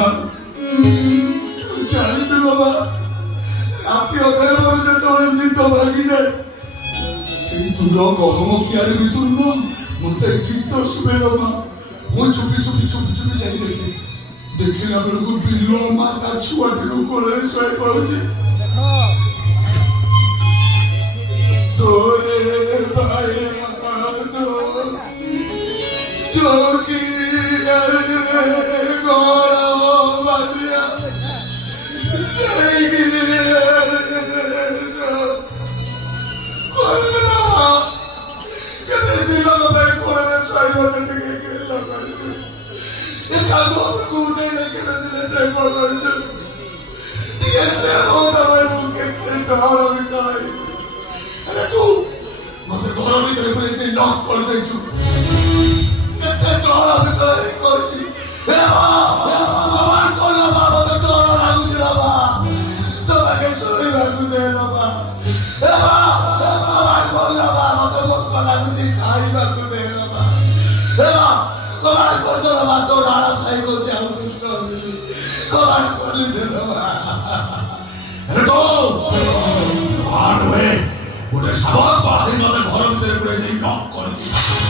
মা জানি তো বাবা রাতে অধারে মানুষের তোমার মৃত ভাগি যায় সেই তুলো কখনো কি আর ভিতর না মতে গীত শুনে মা ମୁଁ ଚୁପି ଯାଇ ଦେଖିଲା ବେଳକୁ ବିଲ ମା ତା ଛୁଆଟିକୁ କୋଳରେ ଶୋଇ ପଡୁଛି ତୋରେ ଚୋକି मत घर भीतर लक कर देछु केते डर भीतर करछि भगवान कोन बाबा तो डर लागुछि बाबा तो बाके सोई बाकु दे बाबा भगवान कोन बाबा तो भूख लागुछि खाई बाकु दे बाबा भगवान कोन बाबा तो राणा खाई को जाऊ दुष्ट मिली भगवान कोन दे बाबा अरे तो आन हुए गोटे साबत बाहरी मत घर भीतर लक कर